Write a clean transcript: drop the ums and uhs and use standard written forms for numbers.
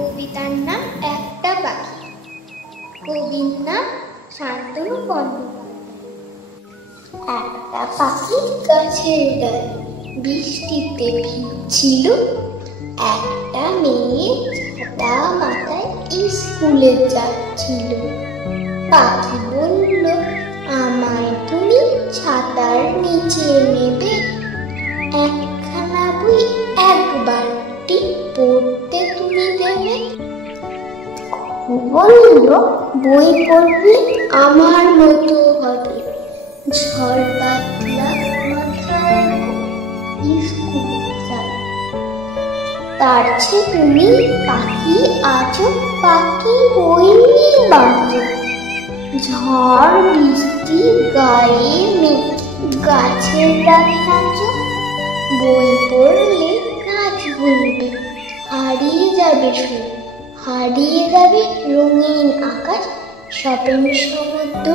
কবিতার নাম একটা পাখি। কবির নাম শান্তনু বন্দ্যোপাধ্যায়। একটা পাখি গাছের ডালে বৃষ্টিতে ভিজছিল। একটা মেয়ে ছাতা মাথায় স্কুলে যাচ্ছিল। পাখি বলল, আমায় তুমি ছাতার নিচে নেবে? একখানা বই একবারটি পড়তে তুমি দেবে? বলল, বই পড়লে আমার মতো হবে, ঝড় বাদলা মাথায় স্কুলে যাবে। তার চেয়ে তুমি পাখি আছো, পাখি বই নিয়ে বাঁচো। ঝড় বৃষ্টি গায়ে মেঘে গাছের ডালে নাচো। বই পড়লে কাজ ভুলবে, হারিয়ে যাবে সুর, হারিয়ে যাবে রঙিন আকাশ, স্বপ্ন সমুদ্র